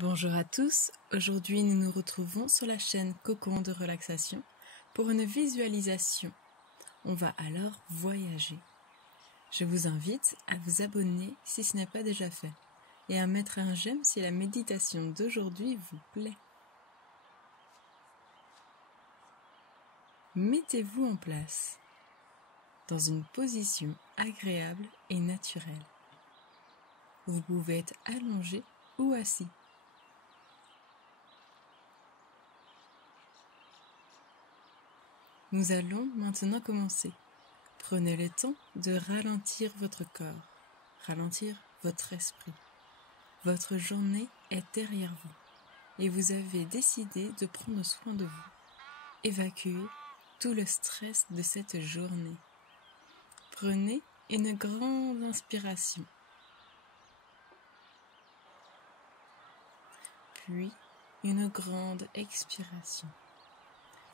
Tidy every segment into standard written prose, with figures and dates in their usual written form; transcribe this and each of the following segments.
Bonjour à tous, aujourd'hui nous nous retrouvons sur la chaîne Cocon de relaxation pour une visualisation. On va alors voyager. Je vous invite à vous abonner si ce n'est pas déjà fait et à mettre un j'aime si la méditation d'aujourd'hui vous plaît. Mettez-vous en place dans une position agréable et naturelle. Vous pouvez être allongé ou assis. Nous allons maintenant commencer. Prenez le temps de ralentir votre corps, ralentir votre esprit. Votre journée est derrière vous et vous avez décidé de prendre soin de vous. Évacuez tout le stress de cette journée. Prenez une grande inspiration. Puis une grande expiration.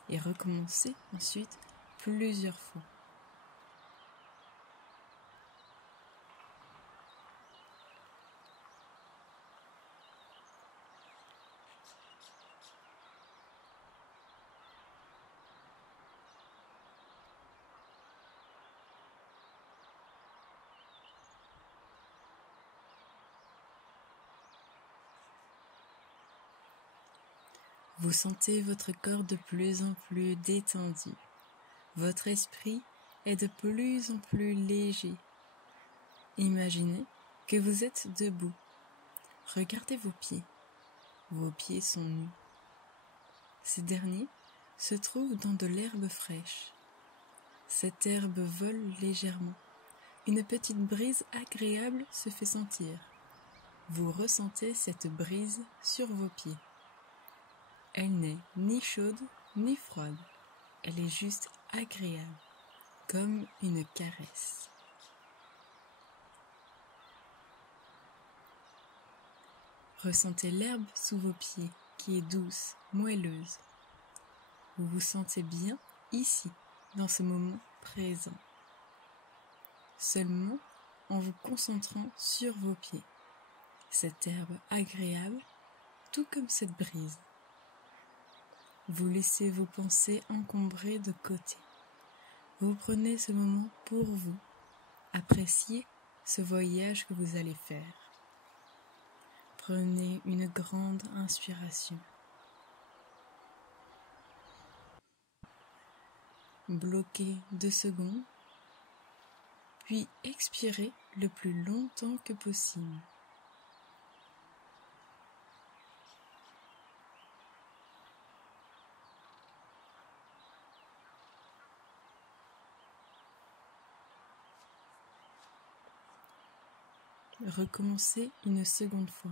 Et recommencez ensuite plusieurs fois. Vous sentez votre corps de plus en plus détendu. Votre esprit est de plus en plus léger. Imaginez que vous êtes debout. Regardez vos pieds. Vos pieds sont nus. Ces derniers se trouvent dans de l'herbe fraîche. Cette herbe vole légèrement. Une petite brise agréable se fait sentir. Vous ressentez cette brise sur vos pieds. Elle n'est ni chaude ni froide. Elle est juste agréable, comme une caresse. Ressentez l'herbe sous vos pieds, qui est douce, moelleuse. Vous vous sentez bien ici, dans ce moment présent. Seulement en vous concentrant sur vos pieds. Cette herbe agréable, tout comme cette brise. Vous laissez vos pensées encombrer de côté. Vous prenez ce moment pour vous. Appréciez ce voyage que vous allez faire. Prenez une grande inspiration. Bloquez 2 secondes, puis expirez le plus longtemps que possible. Recommencez une seconde fois.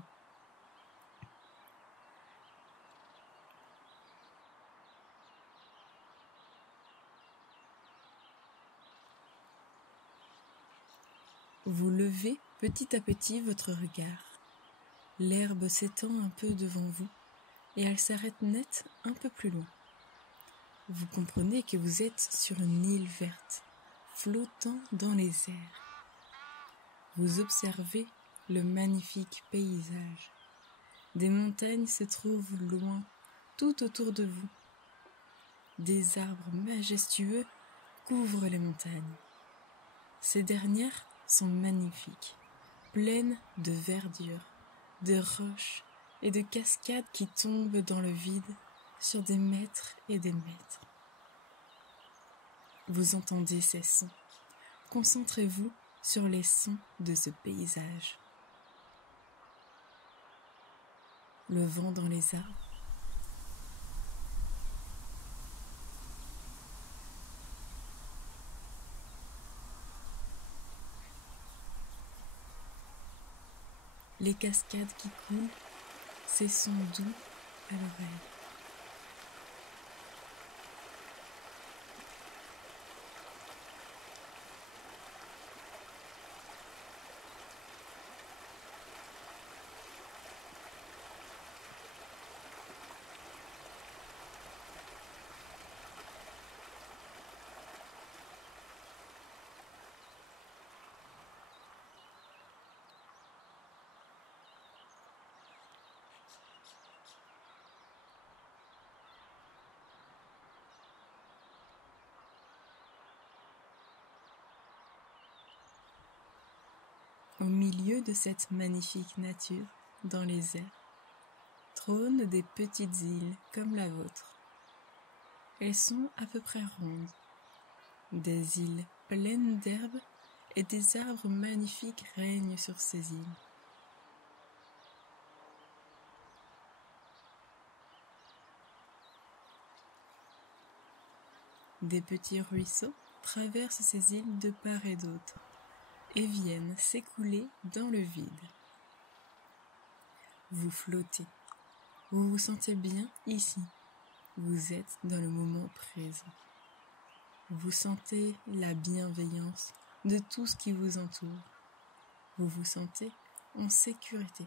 Vous levez petit à petit votre regard. L'herbe s'étend un peu devant vous et elle s'arrête net un peu plus loin. Vous comprenez que vous êtes sur une île verte, flottant dans les airs. Vous observez le magnifique paysage. Des montagnes se trouvent loin, tout autour de vous. Des arbres majestueux couvrent les montagnes. Ces dernières sont magnifiques, pleines de verdure, de roches et de cascades qui tombent dans le vide sur des mètres et des mètres. Vous entendez ces sons. Concentrez-vous sur les sons de ce paysage. Le vent dans les arbres. Les cascades qui coulent, ces sons doux à l'oreille. Au milieu de cette magnifique nature, dans les airs, trônent des petites îles comme la vôtre. Elles sont à peu près rondes, des îles pleines d'herbes et des arbres magnifiques règnent sur ces îles. Des petits ruisseaux traversent ces îles de part et d'autre et viennent s'écouler dans le vide. Vous flottez, vous vous sentez bien ici, vous êtes dans le moment présent. Vous sentez la bienveillance de tout ce qui vous entoure. Vous vous sentez en sécurité.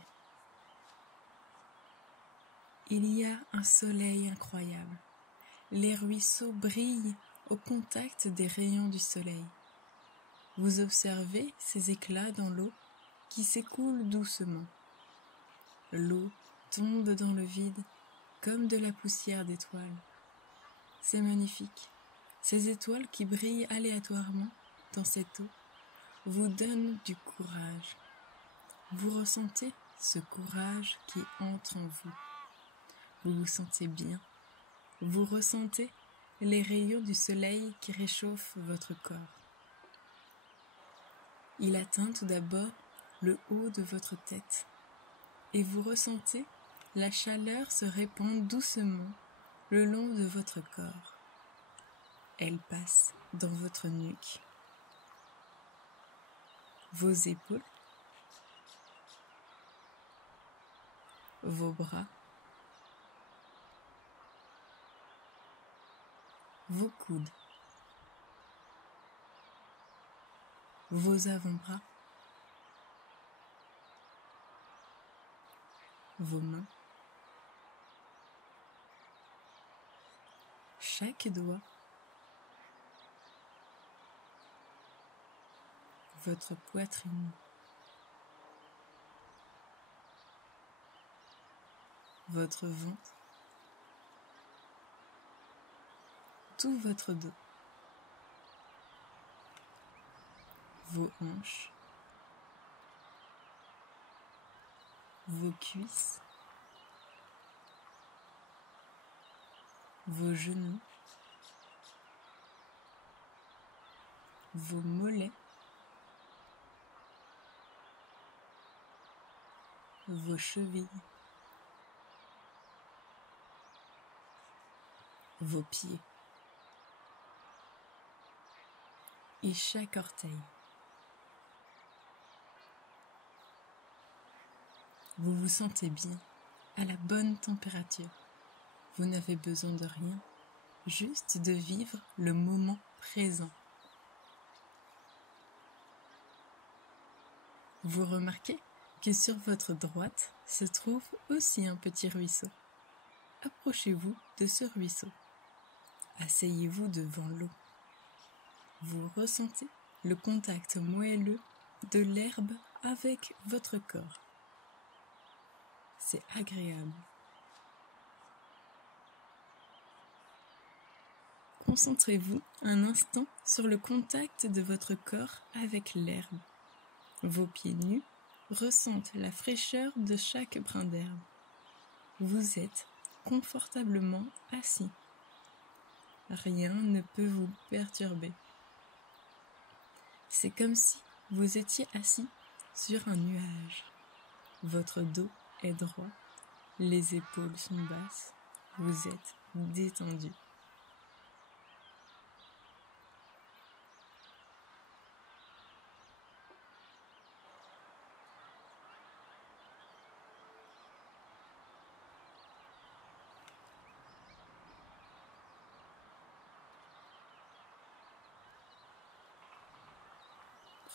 Il y a un soleil incroyable. Les ruisseaux brillent au contact des rayons du soleil. Vous observez ces éclats dans l'eau qui s'écoulent doucement. L'eau tombe dans le vide comme de la poussière d'étoiles. C'est magnifique. Ces étoiles qui brillent aléatoirement dans cette eau vous donnent du courage. Vous ressentez ce courage qui entre en vous. Vous vous sentez bien. Vous ressentez les rayons du soleil qui réchauffent votre corps. Il atteint tout d'abord le haut de votre tête et vous ressentez la chaleur se répandre doucement le long de votre corps. Elle passe dans votre nuque, vos épaules, vos bras, vos coudes, vos avant-bras, vos mains, chaque doigt, votre poitrine, votre ventre, tout votre dos, vos hanches, vos cuisses, vos genoux, vos mollets, vos chevilles, vos pieds et chaque orteil. Vous vous sentez bien, à la bonne température. Vous n'avez besoin de rien, juste de vivre le moment présent. Vous remarquez que sur votre droite se trouve aussi un petit ruisseau. Approchez-vous de ce ruisseau. Asseyez-vous devant l'eau. Vous ressentez le contact moelleux de l'herbe avec votre corps. C'est agréable. Concentrez-vous un instant sur le contact de votre corps avec l'herbe. Vos pieds nus ressentent la fraîcheur de chaque brin d'herbe. Vous êtes confortablement assis. Rien ne peut vous perturber. C'est comme si vous étiez assis sur un nuage. Votre dos est droit, les épaules sont basses, vous êtes détendu.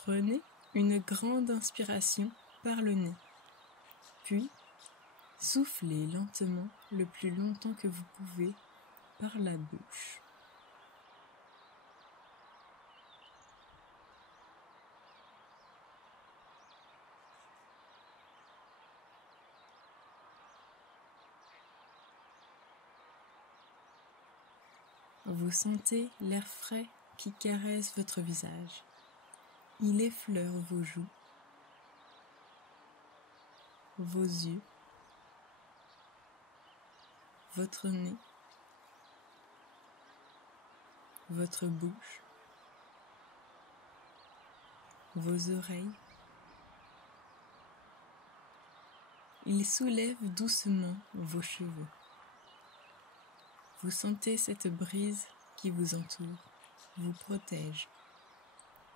Prenez une grande inspiration par le nez, puis soufflez lentement le plus longtemps que vous pouvez par la bouche. Vous sentez l'air frais qui caresse votre visage. Il effleure vos joues, vos yeux, votre nez, votre bouche, vos oreilles. Il soulève doucement vos cheveux. Vous sentez cette brise qui vous entoure, vous protège.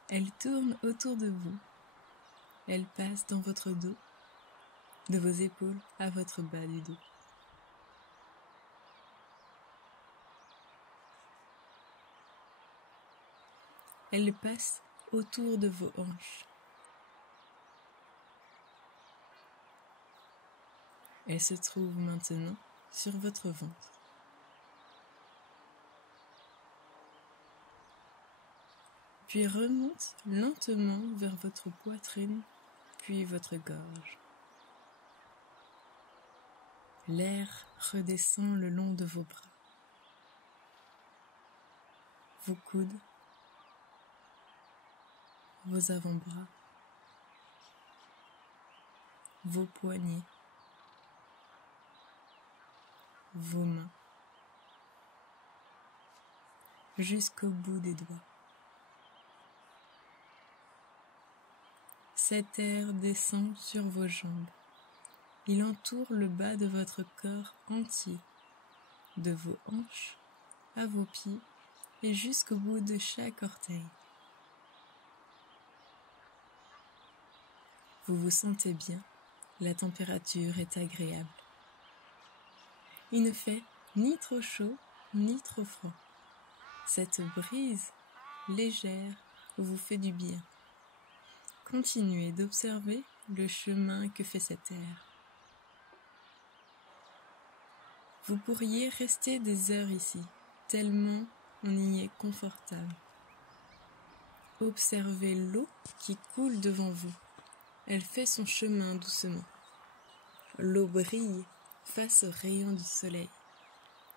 Elle tourne autour de vous. Elle passe dans votre dos, de vos épaules à votre bas du dos. Elle passe autour de vos hanches. Elle se trouve maintenant sur votre ventre. Puis remonte lentement vers votre poitrine, puis votre gorge. L'air redescend le long de vos bras, vos coudes, vos avant-bras, vos poignets, vos mains, jusqu'au bout des doigts. Cet air descend sur vos jambes. Il entoure le bas de votre corps entier, de vos hanches à vos pieds et jusqu'au bout de chaque orteil. Vous vous sentez bien, la température est agréable. Il ne fait ni trop chaud ni trop froid. Cette brise légère vous fait du bien. Continuez d'observer le chemin que fait cet air. Vous pourriez rester des heures ici, tellement on y est confortable. Observez l'eau qui coule devant vous. Elle fait son chemin doucement. L'eau brille face aux rayons du soleil.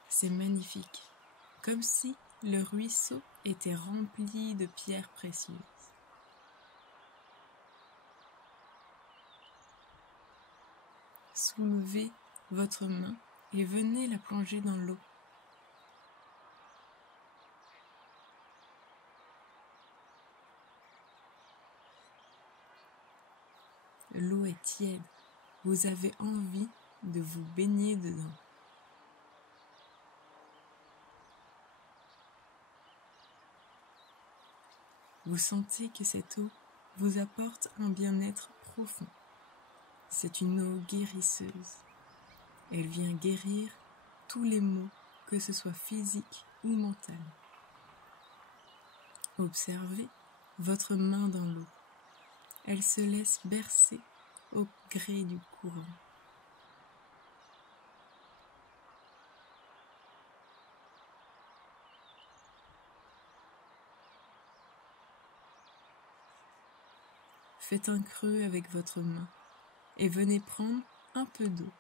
C'est magnifique, comme si le ruisseau était rempli de pierres précieuses. Soulevez votre main et venez la plonger dans l'eau. L'eau est tiède, vous avez envie de vous baigner dedans. Vous sentez que cette eau vous apporte un bien-être profond. C'est une eau guérisseuse. Elle vient guérir tous les maux, que ce soit physique ou mental. Observez votre main dans l'eau. Elle se laisse bercer au gré du courant. Faites un creux avec votre main et venez prendre un peu d'eau.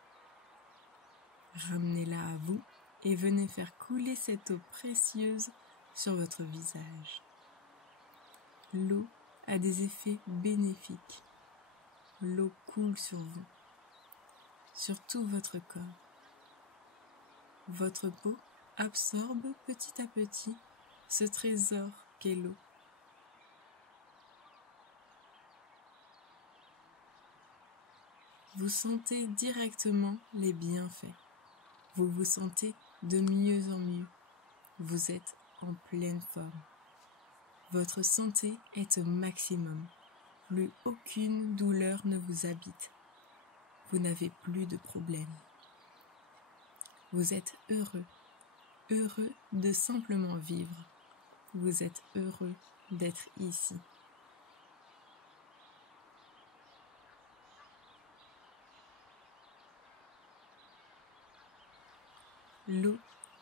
Ramenez-la à vous et venez faire couler cette eau précieuse sur votre visage. L'eau a des effets bénéfiques. L'eau coule sur vous, sur tout votre corps. Votre peau absorbe petit à petit ce trésor qu'est l'eau. Vous sentez directement les bienfaits. Vous vous sentez de mieux en mieux. Vous êtes en pleine forme. Votre santé est au maximum. Plus aucune douleur ne vous habite. Vous n'avez plus de problème. Vous êtes heureux. Heureux de simplement vivre. Vous êtes heureux d'être ici. L'eau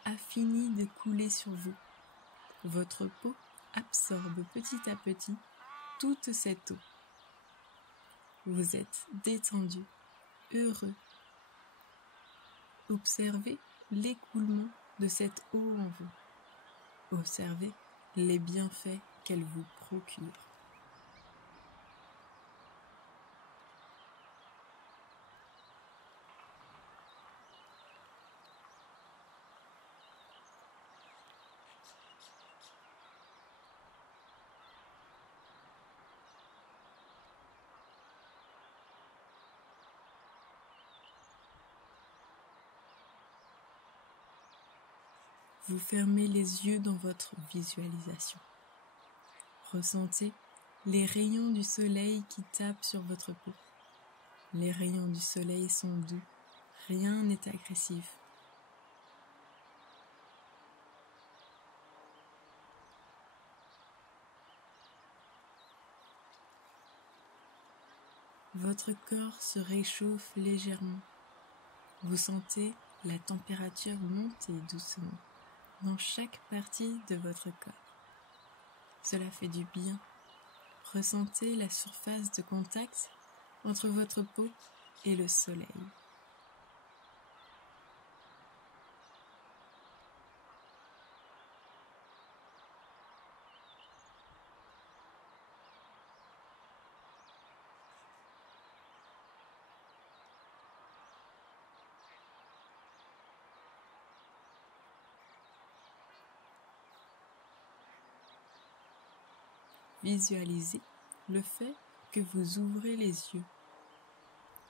a fini de couler sur vous. Votre peau absorbe petit à petit toute cette eau. Vous êtes détendu, heureux. Observez l'écoulement de cette eau en vous. Observez les bienfaits qu'elle vous procure. Vous fermez les yeux dans votre visualisation. Ressentez les rayons du soleil qui tapent sur votre peau. Les rayons du soleil sont doux, rien n'est agressif. Votre corps se réchauffe légèrement. Vous sentez la température monter doucement dans chaque partie de votre corps. Cela fait du bien. Ressentez la surface de contact entre votre peau et le soleil. Visualisez le fait que vous ouvrez les yeux.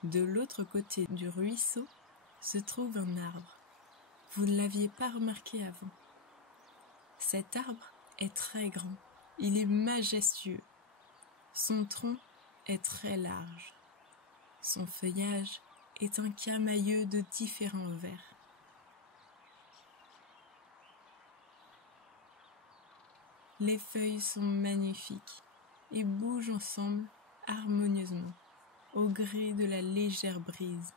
De l'autre côté du ruisseau se trouve un arbre. Vous ne l'aviez pas remarqué avant. Cet arbre est très grand. Il est majestueux. Son tronc est très large. Son feuillage est un camailleux de différents verts. Les feuilles sont magnifiques et bougent ensemble harmonieusement au gré de la légère brise.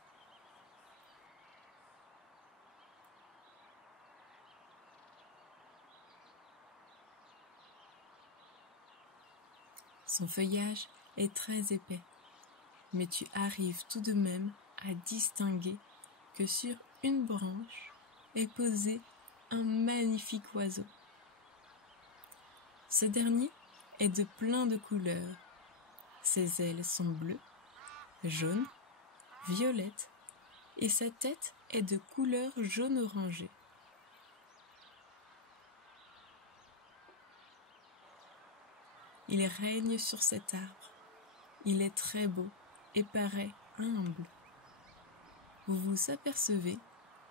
Son feuillage est très épais, mais tu arrives tout de même à distinguer que sur une branche est posé un magnifique oiseau. Ce dernier est de plein de couleurs. Ses ailes sont bleues, jaunes, violettes et sa tête est de couleur jaune orangé. Il règne sur cet arbre. Il est très beau et paraît humble. Vous vous apercevez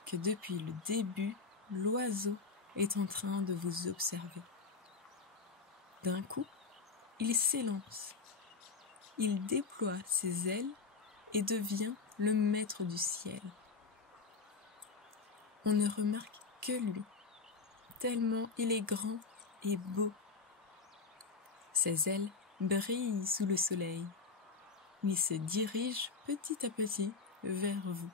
que depuis le début, l'oiseau est en train de vous observer. D'un coup, il s'élance. Il déploie ses ailes et devient le maître du ciel. On ne remarque que lui, tellement il est grand et beau. Ses ailes brillent sous le soleil. Il se dirige petit à petit vers vous.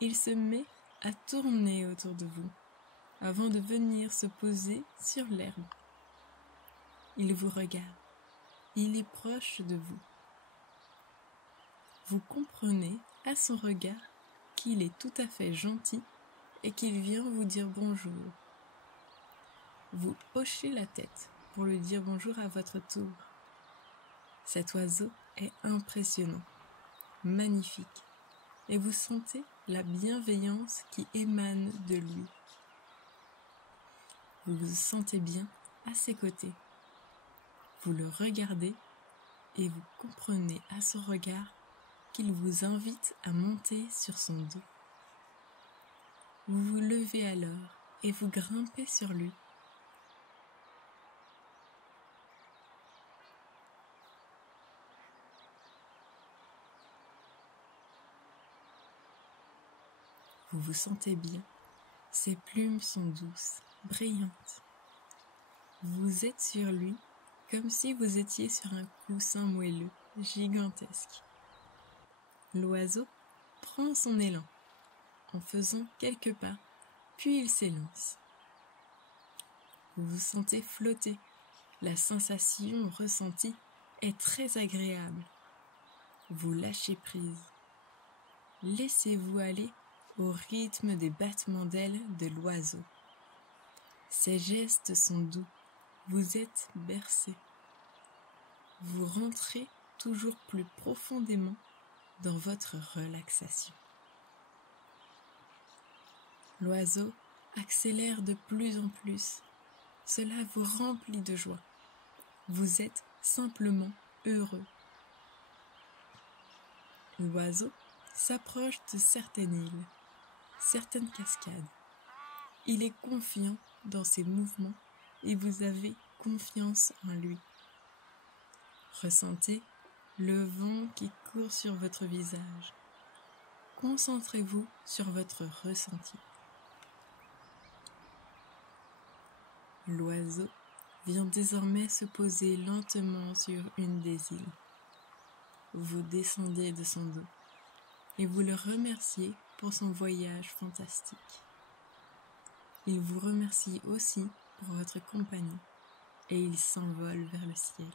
Il se met à tourner autour de vous avant de venir se poser sur l'herbe. Il vous regarde. Il est proche de vous. Vous comprenez à son regard qu'il est tout à fait gentil et qu'il vient vous dire bonjour. Vous hochez la tête pour lui dire bonjour à votre tour. Cet oiseau est impressionnant, magnifique, et vous sentez la bienveillance qui émane de lui. Vous vous sentez bien à ses côtés. Vous le regardez et vous comprenez à son regard qu'il vous invite à monter sur son dos. Vous vous levez alors et vous grimpez sur lui. Vous vous sentez bien. Ses plumes sont douces, brillantes. Vous êtes sur lui comme si vous étiez sur un coussin moelleux, gigantesque. L'oiseau prend son élan en faisant quelques pas, puis il s'élance. Vous vous sentez flotter. La sensation ressentie est très agréable. Vous lâchez prise. Laissez-vous aller au rythme des battements d'ailes de l'oiseau. Ses gestes sont doux. Vous êtes bercé. Vous rentrez toujours plus profondément dans votre relaxation. L'oiseau accélère de plus en plus. Cela vous remplit de joie. Vous êtes simplement heureux. L'oiseau s'approche de certaines îles, certaines cascades. Il est confiant dans ses mouvements et vous avez confiance en lui. Ressentez le vent qui court sur votre visage. Concentrez-vous sur votre ressenti. L'oiseau vient désormais se poser lentement sur une des îles. Vous descendez de son dos et vous le remerciez pour son voyage fantastique. Il vous remercie aussi pour votre compagnie et il s'envole vers le ciel.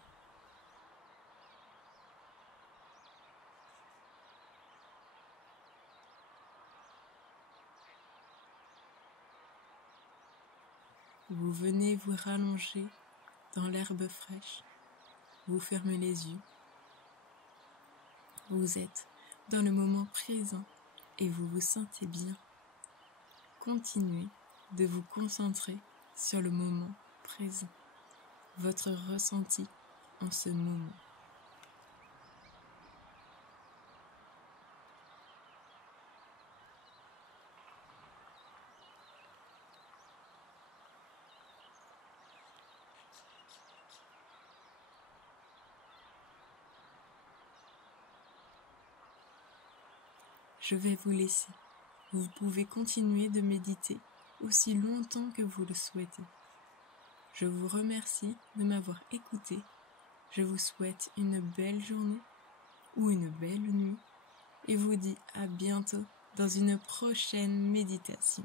Vous venez vous rallonger dans l'herbe fraîche, vous fermez les yeux. Vous êtes dans le moment présent et vous vous sentez bien. Continuez de vous concentrer sur le moment présent, votre ressenti en ce moment. Je vais vous laisser. Vous pouvez continuer de méditer aussi longtemps que vous le souhaitez. Je vous remercie de m'avoir écouté. Je vous souhaite une belle journée ou une belle nuit et vous dis à bientôt dans une prochaine méditation.